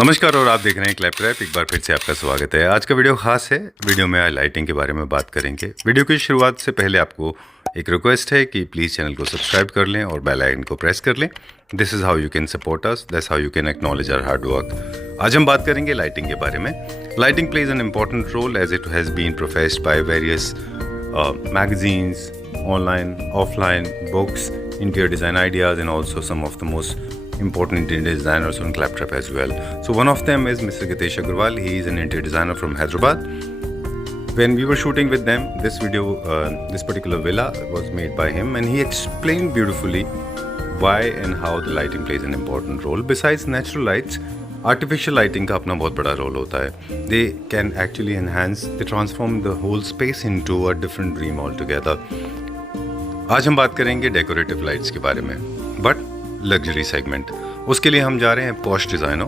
नमस्कार और आप देख रहे हैं क्लैप ट्रैप। एक बार फिर से आपका स्वागत है। आज का वीडियो खास है। वीडियो में लाइटिंग के बारे में बात करेंगे। वीडियो की शुरुआत से पहले आपको एक रिक्वेस्ट है कि प्लीज़ चैनल को सब्सक्राइब कर लें और बेल आइकन को प्रेस कर लें। This is how you can support us, that's how you can acknowledge our hard work. आज हम बात करेंगे लाइटिंग के बारे में। Lighting plays an important role as it has been professed by various magazines, online, offline, books, interior design ideas, and also some of the most important interior designers on Claptrap as well. So one of them is Mr. Gitesh Agarwal. He is an interior designer from Hyderabad. When we were shooting with them, this particular villa was made by him, and he explained beautifully why and how the lighting plays an important role. Besides natural lights, artificial lighting का अपना बहुत बड़ा role होता है। They can actually enhance, they transform the whole space into a different dream all together. आज हम बात करेंगे डेकोरेटिव लाइट्स के बारे में, बट लग्जरी सेगमेंट। उसके लिए हम जा रहे हैं posh designo.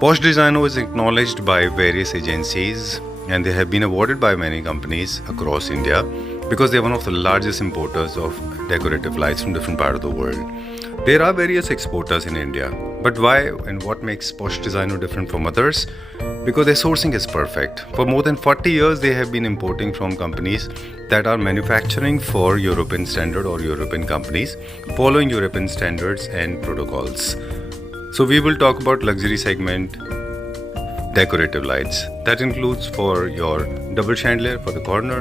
Posh designo is acknowledged by various agencies and they have been awarded by many companies across India because they are one of the largest importers of decorative lights from different parts of the world. There are various exporters in India, but why and what makes Posh Designo different from others? Because their sourcing is perfect. For more than 40 years, they have been importing from companies that are manufacturing for European standard or European companies, following European standards and protocols. So we will talk about luxury segment, decorative lights. That includes for your double chandelier for the corner,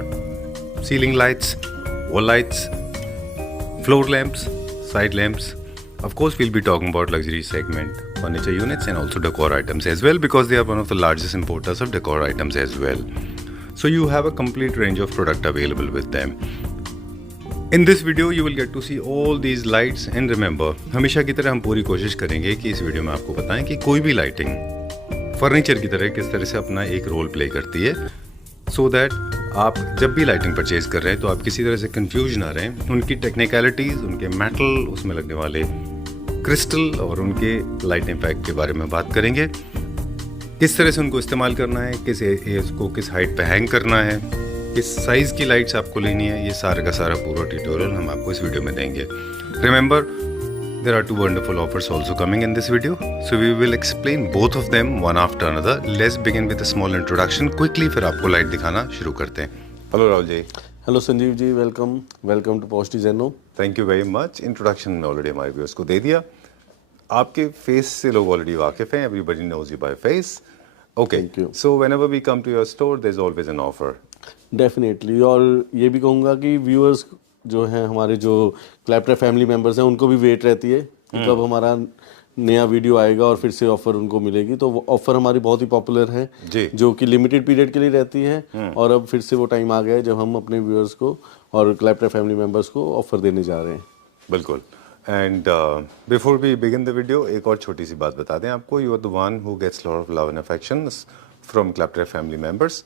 ceiling lights, wall lights, floor lamps, side lamps. Of course, we'll be talking about luxury segment, furniture units and also decor items as well, because they are one of the largest importers of decor items as well. So you have a complete range of product available with them. In this video, you will get to see all these lights, and remember, हमेशा की तरह हम पूरी कोशिश करेंगे कि इस video में आपको बताएं कि कोई भी लाइटिंग फर्नीचर की तरह किस तरह से अपना एक रोल प्ले करती है, सो दैट आप जब भी लाइटिंग परचेज कर रहे हैं तो आप किसी तरह से कंफ्यूज ना रहें। उनकी टेक्निकलिटीज़, उनके मेटल, उसमें लगने वाले क्रिस्टल और उनके लाइट इम्पैक्ट के बारे में बात करेंगे। किस तरह से उनको इस्तेमाल करना है, किस एज को किस हाइट पे हैंग करना है, किस साइज़ की लाइट्स आपको लेनी है, ये सारा का सारा पूरा ट्यूटोरियल हम आपको इस वीडियो में देंगे। Remember, there are two wonderful offers also coming in this video, so we will explain both of them one after another. Let's begin with a small introduction quickly, फिर आपको लाइट दिखाना शुरू करते हैं। Hello Rahul ji. Hello Sanjeev ji, welcome to Posh Designo. Thank you very much. Introduction में already हमारे viewers को दे दिया। आपके फेस से लोग ऑलरेडी वाकिफ हैं, everybody knows you by face. Okay, so whenever we come to your store there is always an offer. Definitely, और ये भी कहूँगा कि व्यूअर्स जो हैं, हमारे जो क्लैपट्रैप फैमिली मेंबर्स हैं, उनको भी वेट रहती है कि कब हमारा नया वीडियो आएगा और फिर से ऑफर उनको मिलेगी। तो वो ऑफर हमारी बहुत ही पॉपुलर है जी, जो कि लिमिटेड पीरियड के लिए रहती है, और अब फिर से वो टाइम आ गया है जब हम अपने व्यूअर्स को और क्लैपट्रैप फैमिली मेंबर्स को ऑफर देने जा रहे हैं। बिल्कुल। And before we begin the video, एक और छोटी सी बात बता दें आपको। You are the one who gets lot of love and affection from Claptrap family members,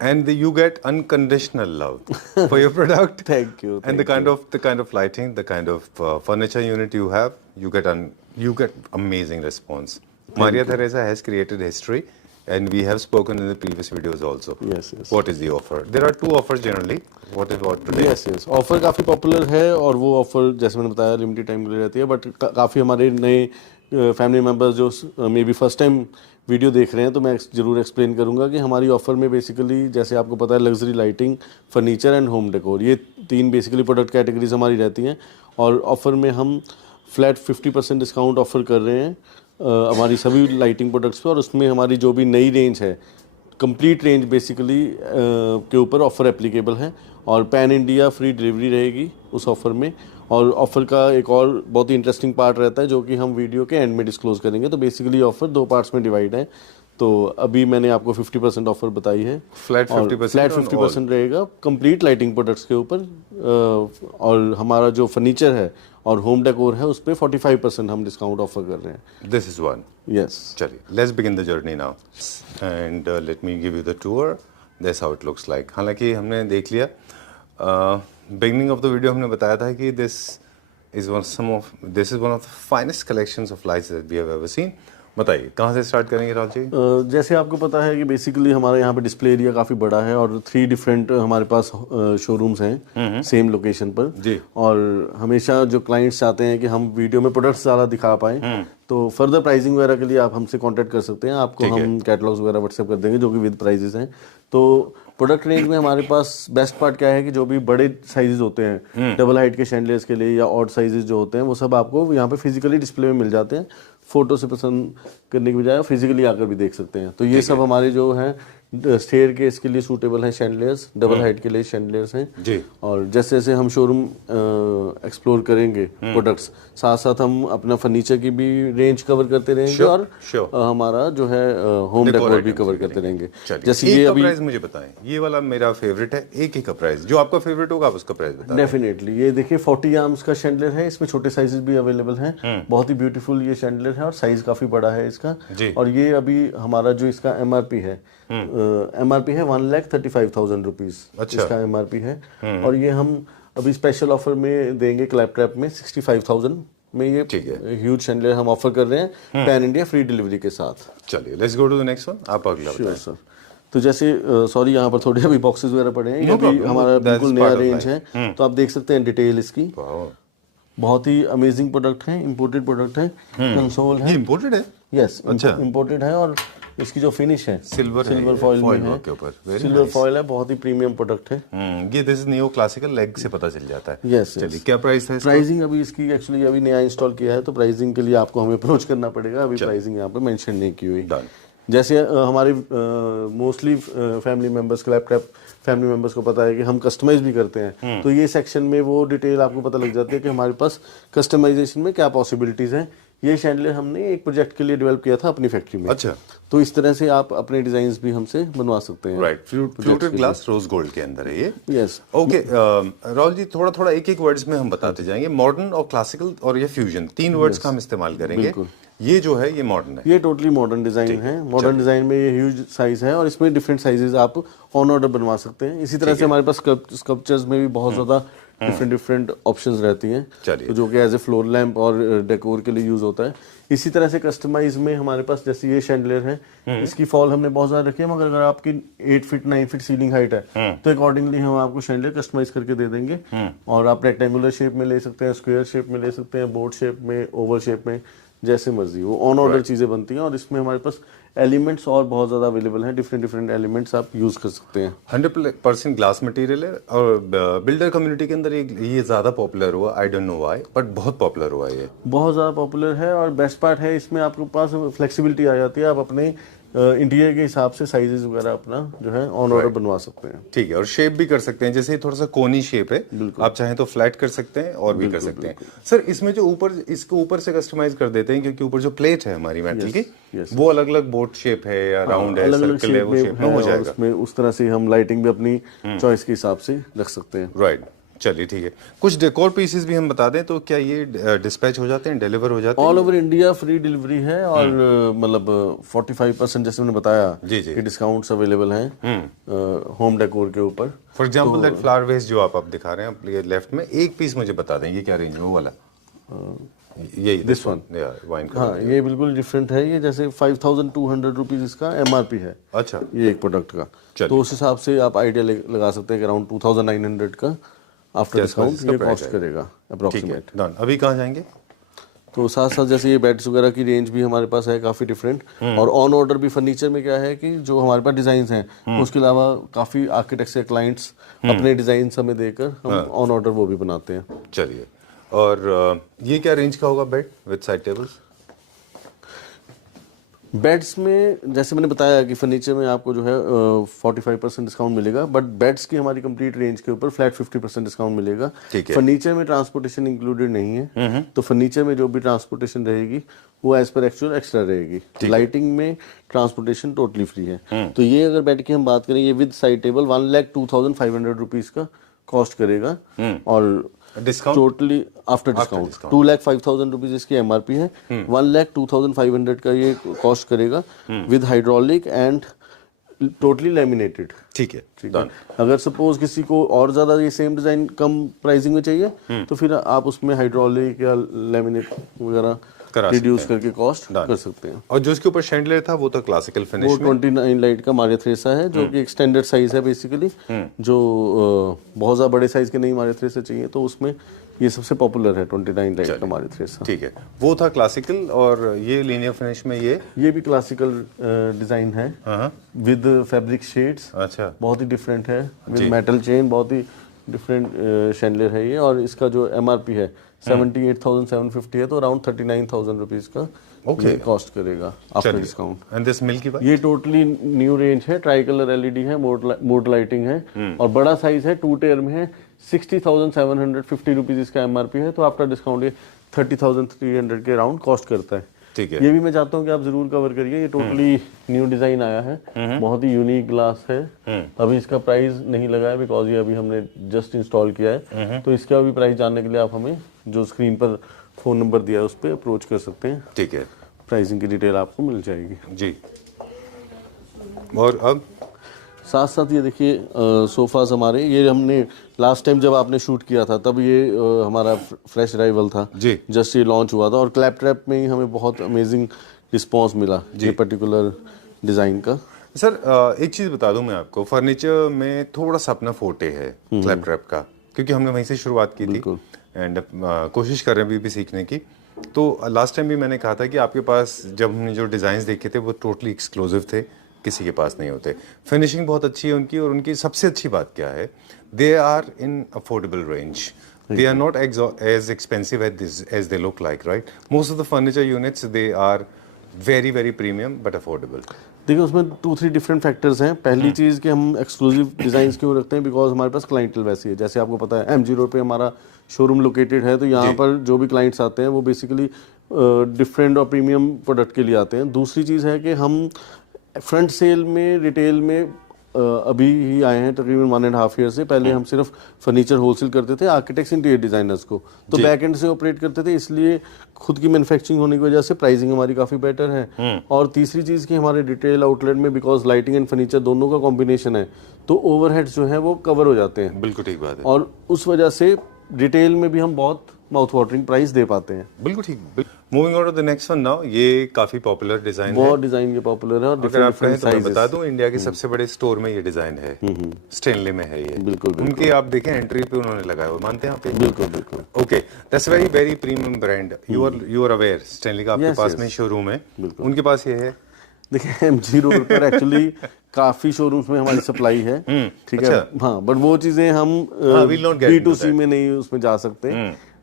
and you get unconditional love for your product. Thank you. And the kind of lighting, the kind of furniture unit you have, you get amazing response. Maria Theresa has created history, and we have spoken in the previous videos also. Yes. What is the offer? There are two offers generally. What today? Yes. Offer काफ़ी popular है, और वो offer जैसे मैंने बताया limited time के लिए रहती है, बट काफ़ी हमारे नए फैमिली मेम्बर्स जो may be first time video देख रहे हैं, तो मैं ज़रूर एक्सप्लेन करूंगा कि हमारी ऑफ़र में बेसिकली, जैसे आपको पता है, luxury lighting, furniture and home decor, ये तीन बेसिकली प्रोडक्ट कैटेगरीज हमारी रहती हैं। और ऑफ़र में हम फ्लैट 50% डिस्काउंट ऑफ़र कर रहे हैं हमारी सभी लाइटिंग प्रोडक्ट्स पे, और उसमें हमारी जो भी नई रेंज है, कंप्लीट रेंज बेसिकली के ऊपर ऑफ़र एप्लीकेबल है, और पैन इंडिया फ्री डिलीवरी रहेगी उस ऑफ़र में। और ऑफ़र का एक और बहुत ही इंटरेस्टिंग पार्ट रहता है, जो कि हम वीडियो के एंड में डिस्क्लोज करेंगे। तो बेसिकली ऑफ़र दो पार्ट्स में डिवाइड है। तो अभी मैंने आपको 50% ऑफ़र बताई है, फ्लैट 50% रहेगा कंप्लीट लाइटिंग प्रोडक्ट्स के ऊपर, और हमारा जो फर्नीचर है और होम डेकोर है, उस पर 45% हम डिस्काउंट ऑफर कर रहे हैं। This is one. यस, चलिए, let's begin the journey now, and let me give you the tour. That's how it looks like. हालांकि हमने देख लिया, बिगनिंग ऑफ द वीडियो हमने बताया था कि this is one of the finest collections of lights that we have ever seen. बताइए कहाँ से स्टार्ट करेंगे राहुल जी? जैसे आपको पता है कि बेसिकली हमारे यहाँ पे डिस्प्ले एरिया काफ़ी बड़ा है और 3 डिफरेंट हमारे पास शोरूम्स हैं सेम लोकेशन पर जी। और हमेशा जो क्लाइंट्स चाहते हैं कि हम वीडियो में प्रोडक्ट्स ज़्यादा दिखा पाएँ तो फर्दर प्राइसिंग वगैरह के लिए आप हमसे कांटेक्ट कर सकते हैं। आपको हम कैटलॉग्स वगैरह व्हाट्सएप कर देंगे जो कि विद प्राइजेस हैं। तो प्रोडक्ट रेंज में हमारे पास बेस्ट पार्ट क्या है कि जो भी बड़े साइजेस होते हैं डबल हाइट के शैंडलियर्स के लिए या ऑड साइजेस जो होते हैं वो सब आपको यहाँ पे फिजिकली डिस्प्ले में मिल जाते हैं। फोटो से पसंद करने की बजाय फिजिकली आकर भी देख सकते हैं। तो ये सब हमारे जो हैं स्टेयर केस के लिए सूटेबल हैं शैंडलियर्स, डबल हाइट के लिए शैंडलियर्स हैं जी। और जैसे जैसे हम शोरूम एक्सप्लोर करेंगे प्रोडक्ट्स साथ साथ हम अपना फर्नीचर की भी रेंज कवर करते रहेंगे और हमारा जो है होम डेकोर भी कवर करते रहेंगे। जैसे ये अभी प्राइस मुझे बताएं, ये वाला मेरा फेवरेट है, एक का प्राइस जो आपका फेवरेट होगा आप उसका प्राइस बताएं। डेफिनेटली ये देखिए 40 आर्म्स का शैंडलियर है, इसमें छोटे साइजेस भी अवेलेबल हैं। बहुत ही ब्यूटीफुल ये शैंडलियर है और साइज काफी बड़ा है इसका। और ये अभी हमारा जो इसका एमआरपी है एमआरपी है 1,35,000 रुपीज इसका एमआरपी है और ये हम अभी स्पेशल ऑफर में देंगे क्लैपट्रैप में 65,000 में ये ह्यूज शैंडलियर हम ऑफर कर रहे हैं पैन इंडिया फ्री डिलीवरी के साथ। चलिए let's go to the next one, आप अगला बताएं। सर तो जैसे सॉरी यहाँ पर थोड़े अभी बॉक्सेस वगैरह पड़े हैं, ये अभी हमारा बिल्कुल नया रेंज है तो आप देख सकते हैं डिटेल इसकी। बहुत ही अमेजिंग प्रोडक्ट है, इंपोर्टेड प्रोडक्ट है। कंसोल है, इंपोर्टेड है, यस इंपोर्टेड है और इसकी जो फिनिश है सिल्वर फॉइल में है, के ऊपर सिल्वर फॉइल है, बहुत ही प्रीमियम प्रोडक्ट है। ये this is neo classical leg से पता चल जाता है। यस चलिए क्या प्राइस है? प्राइसिंग अभी इसकी एक्चुअली अभी नया इंस्टॉल किया है तो प्राइसिंग के लिए आपको हमें अप्रोच करना पड़ेगा। अभी प्राइसिंग यहाँ पे मेंशन नहीं की हुई। जैसे हमारे mostly family members laptop family members को पता है कि हम कस्टमाइज भी करते हैं तो ये सेक्शन में वो डिटेल आपको पता लग जाती है कि हमारे पास कस्टमाइजेशन में क्या पॉसिबिलिटीज हैं। ये शैंडलियर हमने एक प्रोजेक्ट के लिए डेवलप किया था अपनी फैक्ट्री में। अच्छा, तो इस तरह से आप अपने डिजाइन्स भी हमसे बनवा सकते हैं। Right, fluted glass rose gold के अंदर है ये। यस ओके राहुल जी, थोड़ा थोड़ा एक एक वर्ड्स में हम बताते जाएंगे। मॉडर्न और क्लासिकल और ये फ्यूजन, तीन वर्ड्स का हम इस्तेमाल करेंगे। ये जो है ये मॉडर्न है, ये टोटली मॉडर्न डिजाइन है। मॉडर्न डिजाइन में ये ह्यूज साइज है और इसमें डिफरेंट साइजेस आप ऑन ऑर्डर बनवा सकते हैं। इसी तरह से हमारे पास स्कल्पचर्स में भी बहुत ज्यादा डिफरेंट ऑप्शंस रहती हैं तो जो कि एज ए फ्लोर लैंप और डेकोर के लिए यूज होता है। इसी तरह से कस्टमाइज में हमारे पास जैसे ये शैंडलियर है, इसकी फॉल हमने बहुत ज्यादा रखी है मगर अगर आपकी 8 फीट 9 फीट सीलिंग हाइट है तो अकॉर्डिंगली हम आपको शैंडलियर कस्टमाइज करके दे देंगे और आप रेक्टेंगुलर शेप में ले सकते हैं, स्क्वायर शेप में ले सकते हैं, बोर्ड शेप में, ओवल शेप में, जैसे मर्जी वो ऑन ऑर्डर चीजें बनती हैं। और इसमें हमारे पास एलिमेंट्स और बहुत ज्यादा अवेलेबल हैं, डिफरेंट एलिमेंट्स आप यूज कर सकते हैं। 100% ग्लास मटेरियल है और बिल्डर कम्युनिटी के अंदर ये ज्यादा पॉपुलर हुआ, I don't know why, but बहुत पॉपुलर हुआ ये, बहुत ज्यादा पॉपुलर है। और बेस्ट पार्ट है इसमें आपके पास फ्लेक्सिबिलिटी आ जाती है, आप अपने इंटीरियर के हिसाब से साइजेस वगैरह अपना जो है ऑन ऑर्डर बनवा सकते हैं। ठीक है, और शेप भी कर सकते हैं, जैसे थोड़ा सा कोनी शेप है, आप चाहें तो फ्लैट कर सकते हैं और भी कर सकते हैं। सर इसमें जो ऊपर, इसको ऊपर से कस्टमाइज कर देते हैं क्योंकि ऊपर जो प्लेट है हमारी मेटल की वो अलग अलग बोर्ड शेप है या राउंड है, सर्कल है, वो शेप में हो जाएगा। उसमें उस तरह से हम लाइटिंग भी अपनी चॉइस के हिसाब से रख सकते हैं। राइट, चलिए ठीक है। कुछ डेकोर पीसेस भी हम बता दें तो क्या ये डिस्पैच हो जाते हैं, डिलीवर हो जाते हैं? All over India free delivery है और मतलब 45% जैसे मैंने बताया कि डिस्काउंट्स अवेलेबल हैं होम डेकोर के ऊपर। For example that flower vase जो आप दिखा रहे हैं लेफ्ट में, एक पीस मुझे बता दें ये क्या रेंज में, वो वाला यही दिस वन वाइन का? हाँ, ये बिल्कुल डिफरेंट है। ये जैसे 5,200 रुपीज इसका एमआरपी है। अच्छा, ये एक प्रोडक्ट का, तो उस हिसाब से आप आइडिया लगा सकते हैं कि अराउंड 2,900 का आफ्टर डिस्काउंट ये कॉस्ट करेगा अप्रोक्सीमेट। अभी कहाँ जाएंगे? तो साथ साथ जैसे ये बेड्स वगैरह की रेंज भी हमारे पास है काफ़ी डिफरेंट। और ऑन ऑर्डर भी फर्नीचर में क्या है कि जो हमारे पास डिजाइन्स हैं उसके अलावा काफ़ी आर्किटेक्ट्स या क्लाइंट्स अपने डिजाइन हमें देकर हम ऑन ऑर्डर वो भी बनाते हैं। चलिए, और ये क्या रेंज का होगा bed with side tables? Beds में जैसे मैंने बताया कि फर्नीचर में आपको जो है 45% डिस्काउंट मिलेगा, बट बेड्स की हमारी कंप्लीट रेंज के ऊपर फ्लैट 50% डिस्काउंट मिलेगा। फर्नीचर में ट्रांसपोर्टेशन इंक्लूडेड नहीं है, तो फर्नीचर में जो भी ट्रांसपोर्टेशन रहेगी वो एज पर एक्चुअल एक्स्ट्रा रहेगी। लाइटिंग में ट्रांसपोर्टेशन टोटली फ्री है। तो ये अगर बेड की हम बात करें, ये विद साइड टेबल 1,02,500 रुपीज का कॉस्ट करेगा और discount totally after discount 2,05,000 rupees इसकी एमआरपी है। 1,02,500 का ये कॉस्ट करेगा with hydraulic and totally laminated. ठीक है। अगर सपोज किसी को और ज्यादा ये सेम डिजाइन कम प्राइसिंग में चाहिए तो फिर आप उसमें हाइड्रोलिक या लैमिनेट वगैरह करा रिड्यूस सकते हैं। करके कॉस्ट Done. कर सकते हैं। और जो इसके ऊपर शैंडलियर था वो था क्लासिकल वो फिनिश में। 29 लाइट का मारिया थ्रेसा है जो कि एक स्टैंडर्ड साइज है बेसिकली, जो बहुत ज़्यादा बड़े साइज के नहीं मारिया थ्रेसा चाहिए, तो उसमें ये सबसे पॉपुलर है 29 लाइट का मारिया थ्रेसा। ठीक है, वो था क्लासिकल। और ये लीनियर फिनिश में ये भी क्लासिकल डिज़ाइन है हाँ विद फैब्रिक शेड्स, अच्छा बहुत ही डिफरेंट है, जी। विद मेटल चेन, बहुत ही डिफरेंट शैंडलियर है ये। और इसका जो एमआरपी है 78,750 है, तो अराउंड 39,000 रुपीज़ का Okay. कॉस्ट करेगा after discount. And this milky by ये टोटली न्यू रेंज है, ट्राई कलर एलईडी है, मोड लाइटिंग है और बड़ा साइज है, 2 टेयर में है। 60,750 रुपीज इसका एमआरपी है, तो आफ्टर डिस्काउंट ये 30,300 के अराउंड कॉस्ट करता है। ठीक है। ये भी मैं चाहता हूँ कि आप जरूर कवर करिए, ये टोटली न्यू डिजाइन आया है, बहुत ही यूनिक ग्लास है। अभी इसका प्राइस नहीं लगा है बिकॉज ये अभी हमने जस्ट इंस्टॉल किया है, तो इसका भी प्राइस जानने के लिए आप हमें जो स्क्रीन पर फोन नंबर दिया है उस पर अप्रोच कर सकते हैं। ठीक है प्राइसिंग की डिटेल आपको मिल जाएगी जी। और अब साथ साथ ये देखिए सोफाज हमारे, ये हमने लास्ट टाइम जब आपने शूट किया था तब ये हमारा फ्रेश अराइवल था जी। जस्ट ये लॉन्च हुआ था, और क्लैप ट्रैप में ही हमें बहुत अमेजिंग रिस्पांस मिला ये पर्टिकुलर डिज़ाइन का। सर एक चीज़ बता दूं मैं आपको, फर्नीचर में थोड़ा सा अपना फोटे है क्लैप ट्रैप का, क्योंकि हमने वहीं से शुरुआत की थी एंड कोशिश कर रहे हैं अभी भी सीखने की। तो लास्ट टाइम भी मैंने कहा था कि आपके पास जब हमने जो डिज़ाइंस देखे थे वो टोटली एक्सक्लूसिव थे, किसी के पास नहीं होते। फिनिशिंग बहुत अच्छी है उनकी, और उनकी सबसे अच्छी बात क्या है, they are in affordable range, they are not as expensive as they look like, right? Most of the furniture units, they are very very premium but affordable. देखिए उसमें 2-3 डिफरेंट फैक्टर्स हैं। पहली चीज़ कि हम एक्सक्लूसिव डिज़ाइंस क्यों रखते हैं, because हमारे पास क्लाइंटल वैसी है, जैसे आपको पता है एमजी रोड पे हमारा शोरूम लोकेटेड है, तो यहाँ पर जो भी क्लाइंट्स आते हैं वो बेसिकली डिफरेंट और प्रीमियम प्रोडक्ट के लिए आते हैं। दूसरी चीज़ है कि हम फ्रंट सेल में, रिटेल में अभी ही आए हैं तकरीबन 1.5 ईयर से। पहले हम सिर्फ फर्नीचर होलसेल करते थे आर्किटेक्ट्स इंटीरियर डिजाइनर्स को, तो बैक एंड से ऑपरेट करते थे, इसलिए खुद की मैन्युफैक्चरिंग होने की वजह से प्राइसिंग हमारी काफ़ी बेटर है। और तीसरी चीज़ कि हमारे रिटेल आउटलेट में बिकॉज लाइटिंग एंड फर्नीचर दोनों का कॉम्बिनेशन है, तो ओवरहेड्स जो है वो कवर हो जाते हैं। बिल्कुल ठीक बात है। और उस वजह से रिटेल में भी हम बहुत माउथ वाटरिंग प्राइस दे पाते हैं। बिल्कुल ठीक। Moving on to the next one now, ये काफी पॉपुलर डिजाइन है। बहुत डिजाइन ये पॉपुलर है, और अगर आप कहें डिफरेंट तो मैं बता दूं, इंडिया के सबसे बड़े स्टोर में ये डिजाइन है, स्टेनली में है ये। बिल्कुल उनके आप देखें एंट्री पे उन्होंने लगाया हुआ, मानते हैं आप? बिल्कुल बिल्कुल। Okay, that's very very premium brand. You are aware Stanley का आपके पास में शोरूम है, उनके पास ये है। देखिए एमजी रोड पर एक्चुअली काफी शोरूम्स में हमारी सप्लाई है, ठीक है। हाँ, बट वो चीजें हम B2C में नहीं उसमें जा सकते,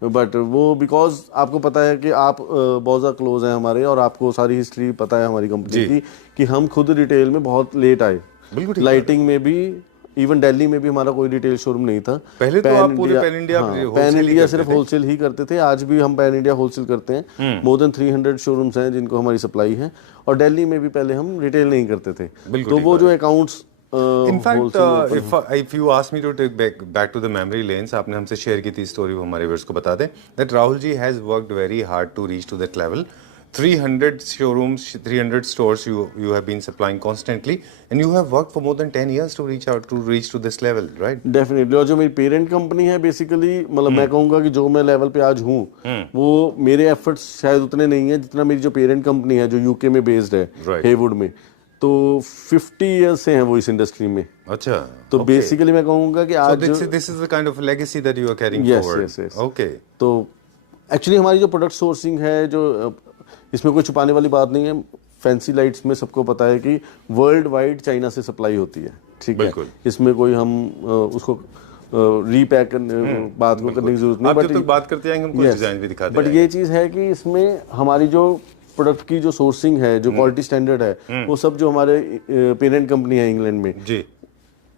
बट वो बिकॉज आपको पता है कि आप बहुत ज़्यादा क्लोज हैं हमारे, और आपको सारी हिस्ट्री पता है हमारी कंपनी की कि हम खुद रिटेल में बहुत लेट आए। बिल्कुल लाइटिंग में भी, इवन दिल्ली में भी हमारा कोई रिटेल शोरूम नहीं था पहले। तो आप पूरे पैन इंडिया पैन इंडिया सिर्फ होलसेल ही करते थे। आज भी हम पैन इंडिया होलसेल करते हैं। मोर देन 300 शोरूम्स हैं जिनको हमारी सप्लाई है, और दिल्ली में भी पहले हम रिटेल नहीं करते थे। तो वो जो accounts In fact, if you ask me to take back to the memory lanes, आपने हमसे शेयर की थी स्टोरी, वो हमारे व्यूअर्स को बता दें, that Rahul ji has worked very hard to reach to that level. 300 showrooms, 300 stores you have been supplying constantly, and you have worked for more than 10 years to reach to this level, right? Definitely. और जो मेरी parent company है basically, मतलब मैं कहूँगा कि जो मैं लेवल पे आज हूँ वो मेरे एफर्ट्स शायद उतने नहीं है जितना मेरी जो पेरेंट कंपनी है जो यूके में बेस्ड है, हेवुड में, तो 50 इयर्स से हैं वो इस इंडस्ट्री में। अच्छा, तो बेसिकली मैं कहूँगा कि आज this is the kind of legacy that you are carrying forward. yes. Okay. तो एक्चुअली हमारी जो प्रोडक्ट सोर्सिंग है, जो इसमें कोई छुपाने वाली बात नहीं है, फैंसी लाइट्स में सबको पता है कि वर्ल्ड वाइड चाइना से सप्लाई होती है, ठीक है। इसमें कोई हम उसको रीपैक बात को करने की जरूरत नहीं, बट जब तक बात करते जाएंगे हम कुछ डिजाइन भी दिखाते हैं। बट ये चीज़ है कि इसमें हमारी जो प्रोडक्ट की जो सोर्सिंग है, जो क्वालिटी स्टैंडर्ड है, वो सब जो हमारे पेरेंट कंपनी है इंग्लैंड में जी,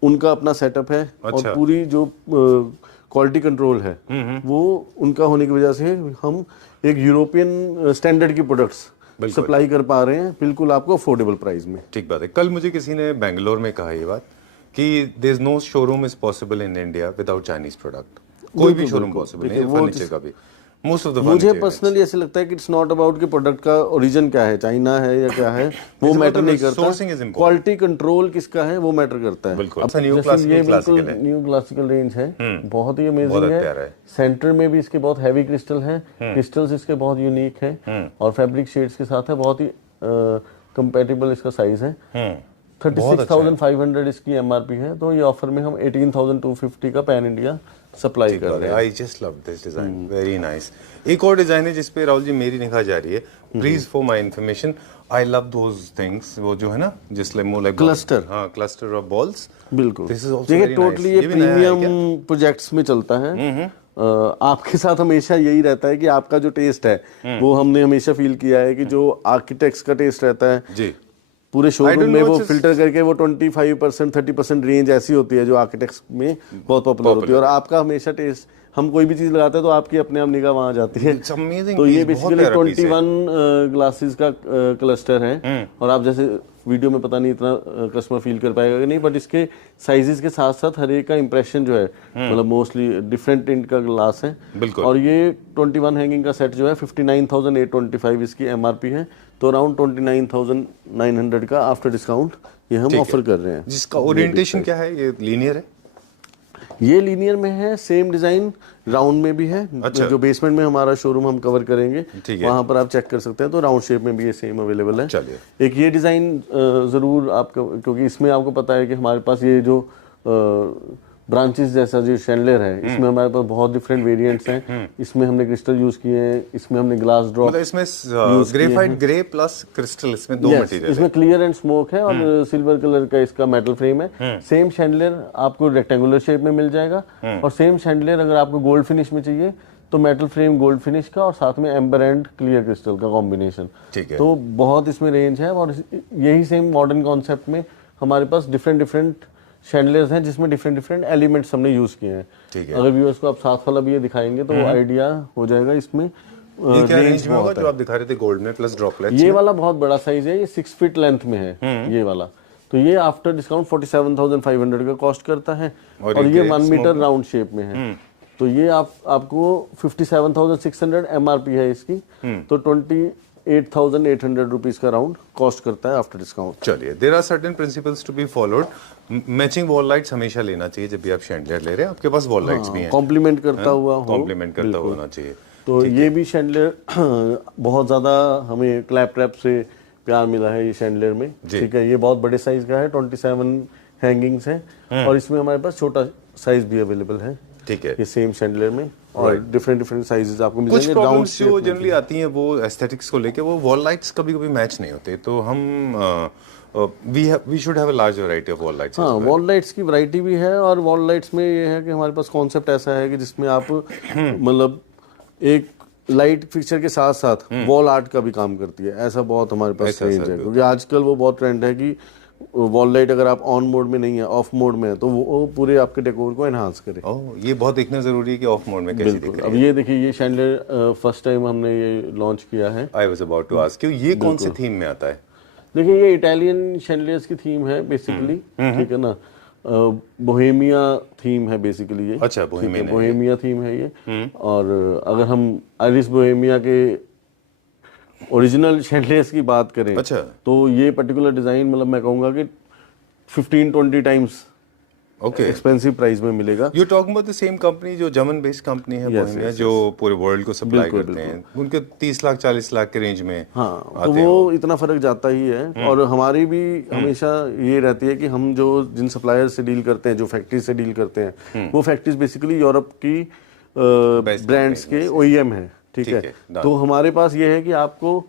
उनका अपना सेटअप है। और पूरी जो क्वालिटी कंट्रोल है वो उनका होने की वजह से हम एक यूरोपियन स्टैंडर्ड की प्रोडक्ट्स सप्लाई कर पा रहे हैं, बिल्कुल आपको अफोर्डेबल प्राइस में। ठीक बात है। कल मुझे किसी ने बेंगलोर में कहा ये बात कि there is no showroom is possible in India without Chinese product. कोई भी शोरूम पॉसिबल नहीं है फर्नीचर का भी। मोस्ट ऑफ द मुझे पर्सनली ऐसे लगता है कि इट्स नॉट अबाउट कि प्रोडक्ट का ओरिजिन क्या है, चाइना है या क्या है, वो मैटर नहीं करता। क्वालिटी कंट्रोल किसका है वो मैटर करता है। बिल्कुल। अब न्यू जैसे ये क्लासिकल बिल्कुल न्यू क्लासिकल रेंज है, बहुत ही बहुत अमेजिंग प्यारा है। है। सेंटर में भी इसके बहुत हैवी क्रिस्टल है, क्रिस्टल्स इसके बहुत यूनिक हैं और फैब्रिक शेड्स के साथ है, बहुत ही कंपेटेबल इसका साइज है। 36,500 इसकी एमआरपी है, तो ये ऑफर में हम 18,250 का पैन इंडिया सप्लाई कर रहे हैं। I just love this design, very nice. एक और डिजाइन है जिसपे राहुल जी मेरी निगाह जा रही है, please for my information, I love those things, वो जो है ना जिसमें मोर लाइक क्लस्टर, हाँ क्लस्टर ऑफ बॉल्स। बिल्कुल। दिस इज आल्सो देखिए टोटली ये प्रीमियम प्रोजेक्ट्स में चलता है। आपके साथ हमेशा यही रहता है कि आपका जो टेस्ट है वो हमने हमेशा फील किया है कि जो आर्किटेक्ट्स का टेस्ट रहता है जी, पूरे शोरूम में वो फिल्टर करके वो 25% 30% रेंज ऐसी होती है जो आर्किटेक्ट्स में बहुत पॉपुलर होती है, और आपका हमेशा टेस्ट, हम कोई भी चीज लगाते हैं तो आपी अपने आप निगाह वहां जाती है। तो ये बेसिकली 21 ग्लासेस का क्लस्टर है, और आप जैसे वीडियो में पता नहीं इतना कस्टमर फील कर पाएगा कि नहीं, बट इसके साइजेस के साथ साथ हर एक का इंप्रेशन जो है मतलब मोस्टली डिफरेंट टिंट का ग्लास है। और ये 21 हैंगिंग का सेट जो है 59,825 इसकी एमआरपी है, तो अराउंड 29,900 का आफ्टर डिस्काउंट ये हम ऑफर कर रहे हैं। जिसका ओरिएंटेशन क्या है, ये लीनियर है? ये लीनियर में है, सेम डिजाइन राउंड में भी है। अच्छा। जो बेसमेंट में हमारा शोरूम हम कवर करेंगे वहां पर आप चेक कर सकते हैं, तो राउंड शेप में भी ये सेम अवेलेबल है। चलिए एक ये डिजाइन जरूर आपका, क्योंकि इसमें आपको पता है कि हमारे पास ये जो ब्रांचेस जैसा जो शैंडलर है, इसमें हमारे पास बहुत डिफरेंट वेरिएंट्स हैं। इसमें हमने क्रिस्टल यूज किए हैं, इसमें हमने ग्लास ड्रॉप, मतलब इसमें ग्रेफाइट ग्रे प्लस क्रिस्टल, इसमें दो मटेरियल इसमें क्लियर एंड स्मोक है और सिल्वर कलर का इसका मेटल फ्रेम है। सेम शैंडलर आपको रेक्टेंगुलर शेप में मिल जाएगा, और सेम शैंडलर अगर आपको गोल्ड फिनिश में चाहिए तो मेटल फ्रेम गोल्ड फिनिश का और साथ में एम्बर एंड क्लियर क्रिस्टल का कॉम्बिनेशन। तो बहुत इसमें रेंज है, और यही सेम मॉडर्न कॉन्सेप्ट में हमारे पास डिफरेंट शैंडलर्स हैं जिसमें डिफरेंट एलिमेंट्स हमने यूज किए हैं। अगर व्यूअर्स को आप साथ वाला भी ये दिखाएंगे तो वो आइडिया हो जाएगा। इसमें ये क्या रेंज में होगा जो आप दिखा रहे थे गोल्ड में प्लस ड्रॉपलेट? ये वाला बहुत बड़ा साइज है, ये 6 फीट लेंथ में है ये वाला, तो ये आफ्टर डिस्काउंट 47,500 का कॉस्ट करता है, और ये 1 मीटर राउंड शेप में है। तो ये आपको 57,600 एमआरपी है इसकी, तो 28,800 रुपीज का राउंड कॉस्ट करता है आफ्टर डिस्काउंट। चलिए, there are certain principles to be followed. Matching wall lights हमेशा लेना चाहिए जब भी आप शैंडलर ले रहे हैं, आपके पास वॉल लाइट्स भी हैं, कॉम्प्लीमेंट करता हुआ हो, कॉम्प्लीमेंट करता होना चाहिए। तो ये भी शैंडलर बहुत ज्यादा हमें क्लैप ट्रैप से प्यार मिला है ये शैंडलर में, ठीक है। ये बहुत बड़े साइज का है, 27 हैंगिंग्स है, और इसमें हमारे पास छोटा साइज भी अवेलेबल है, ठीक है, ये सेम शैंडलर में, और डिफरेंट साइजेस आपको मिल जाएंगे। कुछ प्रॉब्लम्स जो जनरली आती हैं वो एस्थेटिक्स को लेके, वो वॉल लाइट्स कभी-कभी मैच नहीं होते, तो हम we should have a large variety of wall lights. हाँ, वॉल लाइट्स की वैरायटी भी है, और वॉल लाइट्स में ये है कि हमारे पास कॉन्सेप्ट ऐसा है कि जिसमें आप मतलब एक लाइट फिक्सचर के साथ साथ वॉल आर्ट का भी काम करती है, ऐसा बहुत हमारे पास रेंज है, क्योंकि आजकल वो बहुत ट्रेंड है कि वॉल लाइट अगर आप ऑन मोड में नहीं है, ऑफ मोड में है, तो वो पूरे आपके डेकोर को एनहांस करे। ये बहुत देखना जरूरी है कि ऑफ मोड में कैसी दिख रही है। अब ये देखिए, ये शैंडलर फर्स्ट टाइम हमने ये लॉन्च किया है। I was about to ask you, ये कौन सी थीम में आता है? देखिए, ये इटालियन शैंडलर्स की थीम है बेसिकली, ठीक है ना, बोहेमिया थीम है बेसिकली ये। अच्छा, बोहेमिया थीम है ये। और अगर हम आइरिस बोहेमिया के ओरिजिनल शैंडलर्स की बात करें, अच्छा, तो ये पर्टिकुलर डिजाइन मतलब मैं कहूंगा कि 15-20 टाइम्स एक्सपेंसिव प्राइस में मिलेगा। You talking about the same company जो जर्मन बेस्ड कंपनी है बोहेमिया, जो पूरे वर्ल्ड को सप्लाई करते हैं, उनके 30 लाख 40 लाख के रेंज में। हाँ, तो वो इतना फर्क जाता ही है। और हमारी भी हमेशा ये रहती है कि हम जो जिन सप्लायर से डील करते हैं, जो फैक्ट्री से डील करते हैं, वो फैक्ट्रीज बेसिकली यूरोप की ब्रांड्स के OEM है, ठीक है। तो हमारे पास ये है कि आपको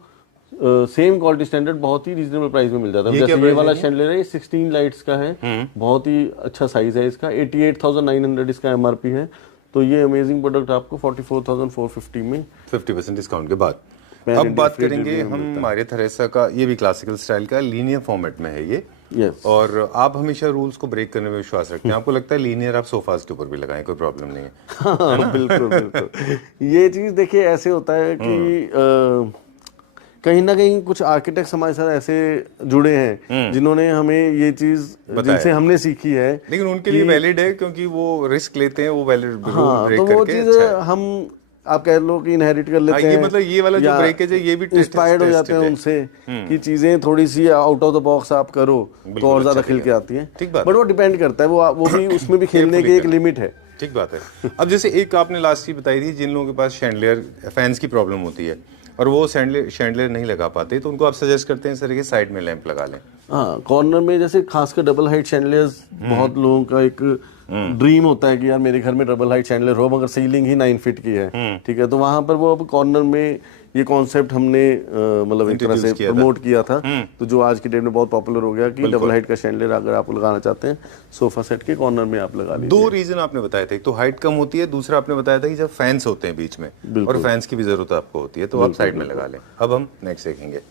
सेम क्वालिटी स्टैंडर्ड बहुत ही रीजनेबल प्राइस में मिल जाता है। जैसे ये वाला शैंडलर है, ये 16 लाइट्स का है, बहुत ही अच्छा साइज है इसका, 88,900 इसका एमआरपी है। तो ये अमेजिंग प्रोडक्ट आपको 44,450 में 50% डिस्काउंट के बाद। अब बात करेंगे हम मारिया थेरेसा का, ये भी क्लासिकल स्टाइल का लीनियर फॉर्मेट में है ये। और आप हमेशा रूल्स को ब्रेक करने में विश्वास रखते हैं, आपको लगता है लीनियर आप सोफास के ऊपर भी लगाएं, कोई प्रॉब्लम नहीं है। हाँ, बिल्कुल। ये चीज देखिए ऐसे होता है कि कहीं ना कहीं कुछ आर्किटेक्ट्स हमारे साथ ऐसे जुड़े हैं जिन्होंने हमें ये चीज, जिनसे हमने सीखी है, लेकिन उनके लिए वैलिड है क्योंकि वो रिस्क लेते हैं, वो वैलिड हाँ, तो वो चीज हम आप कह लो कि इनहेरिट कर लेते ये हैं, मतलब ये वाला जो या ब्रेकेज है ये भी इंस्पायर्ड हो जाते हैं उनसे कि चीजें थोड़ी सी आउट ऑफ द बॉक्स आप करो तो और ज्यादा खिल के आती हैं। ठीक बात बट वो डिपेंड करता है, वो भी उसमें भी खेलने की एक लिमिट है। ठीक बात है। अब जैसे एक आपने लास्ट चीज बताई थी, जिन लोगों के पास शैंडलियर फैंस की प्रॉब्लम होती है और वो शैंडलियर नहीं लगा पाते, तो उनको आप सजेस्ट करते हैं इस तरह के साइड में लैंप लगा लें। हाँ, कॉर्नर में जैसे खासकर डबल हाइट शैंडलियर्स बहुत लोगों का एक ड्रीम होता है कि यार मेरे घर में डबल हाइट शैंडलियर हो, मगर सीलिंग ही 9 फीट की है, ठीक है, तो वहां पर वो अब कॉर्नर में ये कॉन्सेप्ट हमने मतलब एक तरह से प्रमोट किया था, तो जो आज की डेट में बहुत पॉपुलर हो गया कि डबल हाइट का शैंडलियर अगर आप लगाना चाहते हैं सोफा सेट के कॉर्नर में आप लगा लीजिए। 2 रीजन आपने बताए थे, एक तो हाइट कम होती है, दूसरा आपने बताया था कि जब फैंस होते हैं बीच में और फैंस की भी जरूरत आपको होती है तो आप साइड में लगा लें। अब हम नेक्स्ट देखेंगे।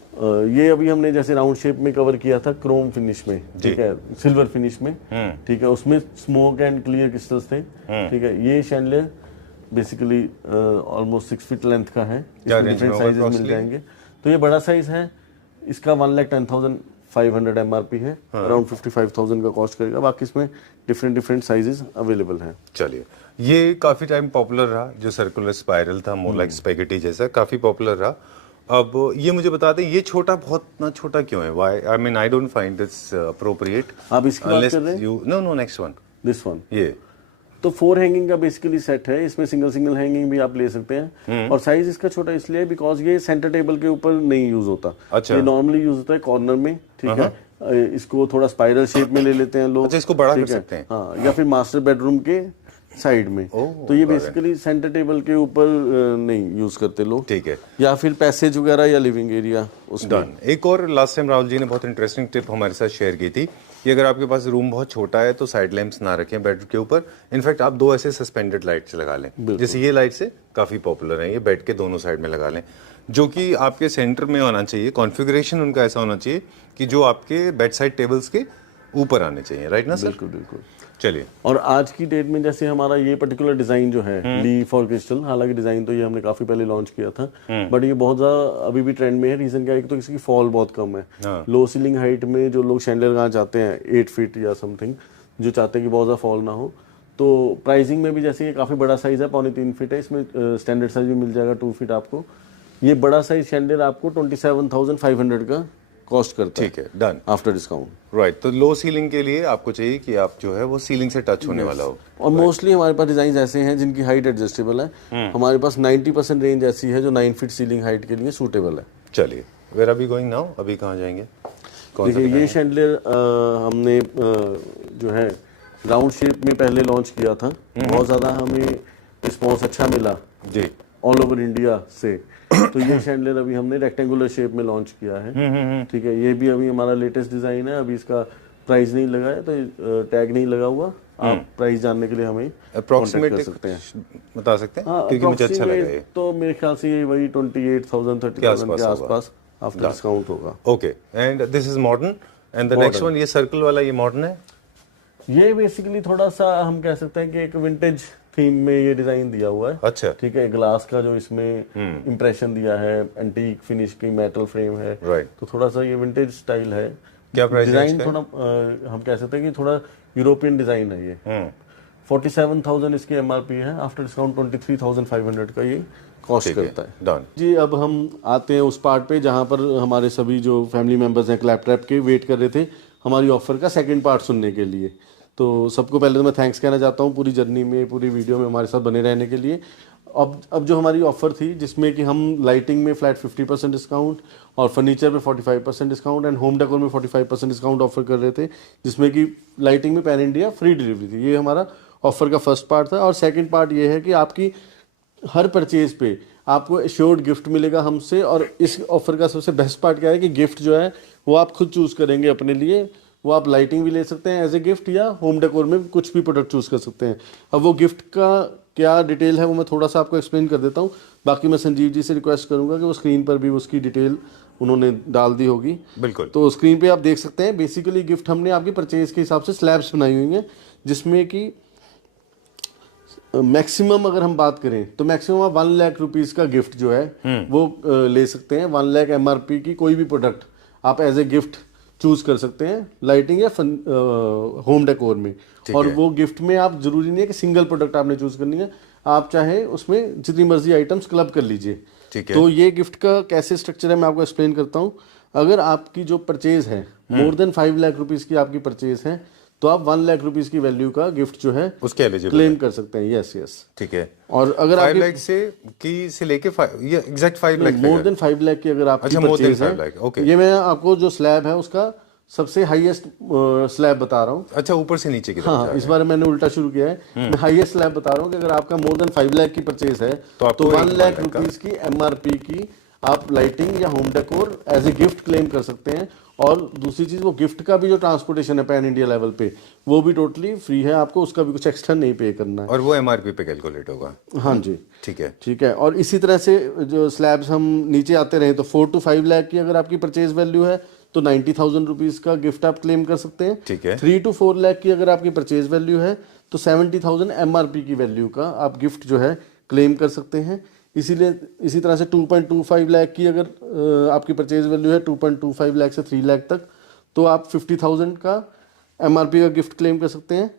ये अभी हमने जैसे राउंड शेप में कवर किया था क्रोम फिनिश में, ठीक है, सिल्वर फिनिश में, ठीक है, उसमें स्मोक एंड क्लियर क्रिस्टल्स थे, ठीक है। ये chandelier basically almost 6 feet length का है, इसमें डिफरेंट साइजेस मिल जाएंगे। तो ये बड़ा साइज है, इसका 1,10,500 MRP है, अराउंड 55,000 का कॉस्ट करेगा, बाकी इसमें डिफरेंट साइजेस अवेलेबल हैं। चलिए, ये काफी टाइम पॉपुलर रहा, जो सर्कुलर स्पाइरल था मोर लाइक स्पेगेटी जैसा, काफी पॉपुलर रहा। अब ये मुझे बता दें, ये छोटा बहुत ना छोटा क्यों है? Why? I mean I don't find this appropriate. आप इसकी बात कर रहे हैं? No next one, this one. ये तो 4 हैंगिंग का बेसिकली सेट है, इसमें सिंगल हैंगिंग भी आप ले सकते हैं, और साइज इसका छोटा इसलिए बिकॉज ये सेंटर टेबल के ऊपर नहीं यूज होता। अच्छा। ये नॉर्मली यूज होता है कॉर्नर में, ठीक है, इसको थोड़ा स्पाइरल शेप में ले लेते हैं लोग। अच्छा, इसको बड़ा कर सकते हैं। हाँ, या फिर मास्टर बेडरूम के साइड में। तो ये बेसिकली सेंटर टेबल के ऊपर नहीं यूज करते लोग, ठीक है, या फिर पैसेज वगैरह या लिविंग एरिया उसमें। एक और लास्ट टाइम राहुल जी ने बहुत इंटरेस्टिंग टिप हमारे साथ शेयर की थी कि अगर आपके पास रूम बहुत छोटा है तो साइड लैंप्स ना रखें बेड के ऊपर, इनफैक्ट आप 2 ऐसे सस्पेंडेड लाइट्स लगा लें, जैसे ये लाइट से काफी पॉपुलर है, ये बेड के दोनों साइड में लगा लें, जो कि आपके सेंटर में होना चाहिए। कॉन्फ़िगरेशन उनका ऐसा होना चाहिए कि जो आपके बेड साइड टेबल्स के ऊपर आने चाहिए, राइट ना सर? बिल्कुल। चलिए, और आज की डेट में जैसे हमारा ये पर्टिकुलर डिजाइन जो है ली फॉर क्रिस्टल, हालांकि डिजाइन तो ये हमने काफी पहले लॉन्च किया था, बट ये बहुत ज्यादा अभी भी ट्रेंड में है। रीजन क्या है, एक तो इसकी फॉल बहुत कम है। लो सीलिंग हाइट में जो लोग शैंडलियर लगाना चाहते हैं 8 फीट या समथिंग, जो चाहते हैं कि बहुत ज्यादा फॉल ना हो, तो प्राइसिंग में भी जैसे ये काफी बड़ा साइज है, 3.25 फीट है, इसमें स्टैंडर्ड साइज भी मिल जाएगा 2 फीट आपको। ये बड़ा साइज शैंडलियर आपको 27,500 का कॉस्ट करता है, ठीक है, डन, आफ्टर डिस्काउंट। राइट। तो लो सीलिंग के लिए आपको चाहिए कि आप जो है वो सीलिंग से टच होने वाला हो, और मोस्टली हमारे पास डिजाइन ऐसे हैं जिनकी हाइट एडजस्टेबल है। हमारे पास 90% रेंज ऐसी है जो 9 फीट सीलिंग हाइट के लिए सूटेबल है। चलिए, where are we going now? अभी कहाँ जाएंगे? देखिए, ये शैंडलियर हमने जो है राउंड शेप में पहले लॉन्च किया था, बहुत ज़्यादा हमें रिस्पॉन्स अच्छा मिला जी, ऑल ओवर इंडिया से। तो ये शैंडलियर अभी हमने रेक्टेंगुलर शेप में लॉन्च किया है, ठीक है। ये भी अभी हमारा लेटेस्ट डिजाइन है, अभी इसका प्राइस नहीं लगा है, तो टैग नहीं लगा हुआ। आप प्राइस जानने के लिए हमें अप्रोक्सीमेट कर सकते हैं, बता सकते हैं? हाँ, क्योंकि मुझे अच्छा लगा ये। तो मेरे ख्याल से ये वही 28,000 30,000 के आसपास आफ्टर डिस्काउंट होगा। Okay, and this is modern, and the next one, ये सर्कल वाला, ये मॉडर्न है? ये बेसिकली थोड़ा सा हम कह सकते हैं कि एक विंटेज थीम में ये डिजाइन दिया हुआ है, अच्छा, ठीक है। ग्लास का जो इसमें इंप्रेशन दिया है, एंटीक फिनिश की मेटल फ्रेम है, राइट। तो थोड़ा सा ये विंटेज स्टाइल है। क्या प्राइस डिजाइन थोड़ा हम कह सकते हैं कि थोड़ा यूरोपियन डिजाइन है ये। 47,000 इसकी MRP है, आफ्टर डिस्काउंट 23,500 का ये कॉस्ट करता है। डन जी, अब हम आते हैं उस पार्ट पे जहाँ पर हमारे सभी जो फैमिली मेंबर्स हैं क्लैप ट्रैप के वेट कर रहे थे हमारी ऑफर का सेकंड पार्ट सुनने के लिए। तो सबको पहले तो मैं थैंक्स कहना चाहता हूँ पूरी जर्नी में, पूरी वीडियो में हमारे साथ बने रहने के लिए। अब जो हमारी ऑफर थी जिसमें कि हम लाइटिंग में फ्लैट 50% डिस्काउंट और फर्नीचर पे 45% डिस्काउंट एंड होम डेकोर में 45% डिस्काउंट ऑफर कर रहे थे, जिसमें कि लाइटिंग में पैन इंडिया फ्री डिलीवरी थी। ये हमारा ऑफर का फर्स्ट पार्ट था। और सेकंड पार्ट ये है कि आपकी हर परचेज पे आपको एश्योर्ड गिफ्ट मिलेगा हमसे। और इस ऑफर का सबसे बेस्ट पार्ट क्या है कि गिफ्ट जो है वो आप खुद चूज़ करेंगे अपने लिए। वो आप लाइटिंग भी ले सकते हैं एज ए गिफ्ट या होम डेकोर में कुछ भी प्रोडक्ट चूज़ कर सकते हैं। अब वो गिफ्ट का क्या डिटेल है वो मैं थोड़ा सा आपको एक्सप्लेन कर देता हूँ। बाकी मैं संजीव जी से रिक्वेस्ट करूँगा कि वो स्क्रीन पर भी उसकी डिटेल उन्होंने डाल दी होगी। बिल्कुल, तो स्क्रीन पे आप देख सकते हैं। बेसिकली गिफ्ट हमने आपकी परचेज के हिसाब से स्लैब्स बनाई हुई हैं, जिसमें कि मैक्सिमम अगर हम बात करें तो मैक्सिमम आप 1 लाख रुपीज़ का गिफ्ट जो है वो ले सकते हैं। 1 लाख MRP की कोई भी प्रोडक्ट आप एज ए गिफ्ट चूज कर सकते हैं लाइटिंग या होम डेकोर में। और वो गिफ्ट में आप जरूरी नहीं है कि सिंगल प्रोडक्ट आपने चूज करनी है, आप चाहे उसमें जितनी मर्जी आइटम्स क्लब कर लीजिए। ठीक है। तो ये गिफ्ट का कैसे स्ट्रक्चर है मैं आपको एक्सप्लेन करता हूँ। अगर आपकी जो परचेज है मोर देन 5 लाख रुपीस की आपकी परचेज है, तो आप 1 लाख रुपीस की वैल्यू का गिफ्ट जो है उसके एलिजिबल क्लेम कर सकते हैं। Yes yes. ठीक है। और अगर 5 आप लाख से लेके ये exact 5 lakh more than 5 lakh की अगर आपकी अच्छा, more than परचेज 5 लाख, है, okay। ये मैं आपको जो स्लैब है उसका सबसे हाईएस्ट स्लैब बता रहा हूँ। अच्छा, ऊपर से नीचे की तरफ हाँ, इस बार मैंने उल्टा शुरू किया है। मैं हाईएस्ट स्लैब बता रहा हूँ कि अगर आपका मोर देन 5 लाख की परचेज है तो आपको 1 लाख 1 लाख का रुपीस की एमआरपी की आप लाइटिंग या home decor as a gift claim कर सकते हैं। और दूसरी चीज, वो गिफ्ट का भी जो ट्रांसपोर्टेशन है पैन इंडिया लेवल पे, वो भी टोटली फ्री है, आपको उसका भी कुछ एक्स्ट्रा नहीं पे करना है। और वो एमआरपी पे कैलकुलेट होगा। हाँ जी, ठीक है। ठीक है। और इसी तरह से जो स्लैब्स हम नीचे आते रहे, तो 4 to 5 लाख की अगर आपकी परचेज वैल्यू है तो 90,000 रुपीज का गिफ्ट आप क्लेम कर सकते हैं। ठीक है। 3 to 4 लाख की अगर आपकी परचेज वैल्यू है तो 70,000 एमआरपी की वैल्यू का आप गिफ्ट जो है क्लेम कर सकते हैं। इसीलिए इसी तरह से 2.25 लाख की अगर आपकी परचेज वैल्यू है 2.25 लाख से 3 लाख तक, तो आप 50,000 का एमआरपी का गिफ्ट क्लेम कर सकते हैं।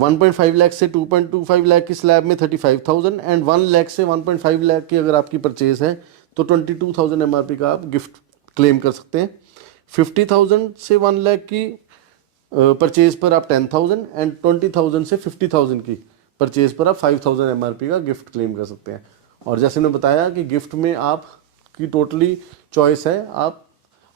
1.5 लाख से 2.25 लाख की स्लैब में 35,000 एंड 1 लाख से 1.5 लाख की अगर आपकी परचेज है तो 22,000 एमआरपी का आप गिफ्ट क्लेम कर सकते हैं। 50,000 से 1 लाख की परचेज पर आप 10,000 एंड 20,000 से 50,000 की परचेज पर आप 5,000 एमआरपी का गिफ्ट क्लेम कर सकते हैं। और जैसे मैंने बताया कि गिफ्ट में आपकी टोटली चॉइस है, आप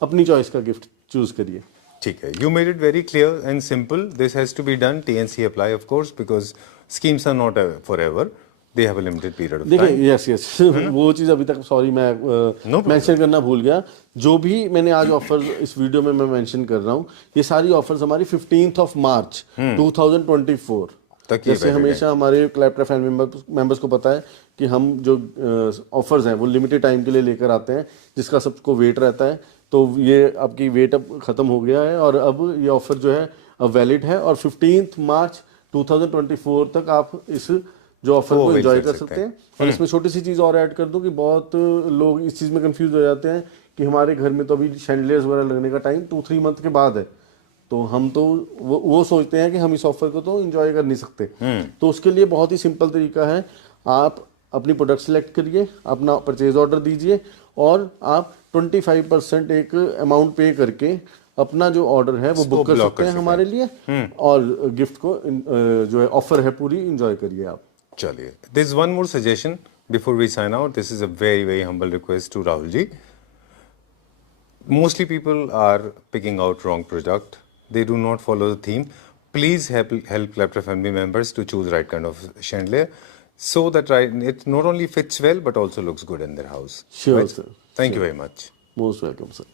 अपनी चॉइस का गिफ्ट चूज करिए। ठीक है। You made it very clear and simple. This has to be done TNC apply of course because schemes are not for ever, they have a limited period of time. देखिए, yes yes, वो चीज़ अभी तक sorry मैं mention करना भूल गया। जो भी मैंने आज ऑफर इस वीडियो में मैं मेंशन कर रहा हूँ, ये सारी ऑफर्स हमारी 15 मार्च 2024 तक ये जैसे हमेशा हमारे क्लैपटॉप फैमिली मेंबर्स को पता है कि हम जो ऑफर्स हैं वो लिमिटेड टाइम के लिए लेकर आते हैं, जिसका सबको वेट रहता है। तो ये आपकी वेट अब ख़त्म हो गया है और अब ये ऑफर जो है अब वैलिड है और 15 मार्च 2024 तक आप इस जो ऑफर को एंजॉय कर सकते हैं। और इसमें छोटी सी चीज़ और ऐड कर दूं कि बहुत लोग इस चीज़ में कंफ्यूज हो जाते हैं कि हमारे घर में तो अभी शैंडलियर्स वगैरह लगने का टाइम 2-3 मंथ के बाद है, तो हम तो वो सोचते हैं कि हम इस ऑफर को तो एंजॉय कर नहीं सकते। तो उसके लिए बहुत ही सिंपल तरीका है, आप अपनी प्रोडक्ट सेलेक्ट करिए, अपना परचेज ऑर्डर दीजिए और आप 25% एक अमाउंट पे करके अपना जो ऑर्डर है वो बुक कर सकते हैं हमारे लिए, और गिफ्ट को जो है ऑफर है पूरी एंजॉय करिए आप। चलिए, this one more suggestion before we sign out. This is a very very humble request to Rahul ji. Mostly people are picking out wrong product. They do not follow the theme. Please help Claptrap family members to choose right kind of chandelier so that it not only fits well but also looks good in their house. Sure, Right? sir. Thank you very much. Most welcome, sir.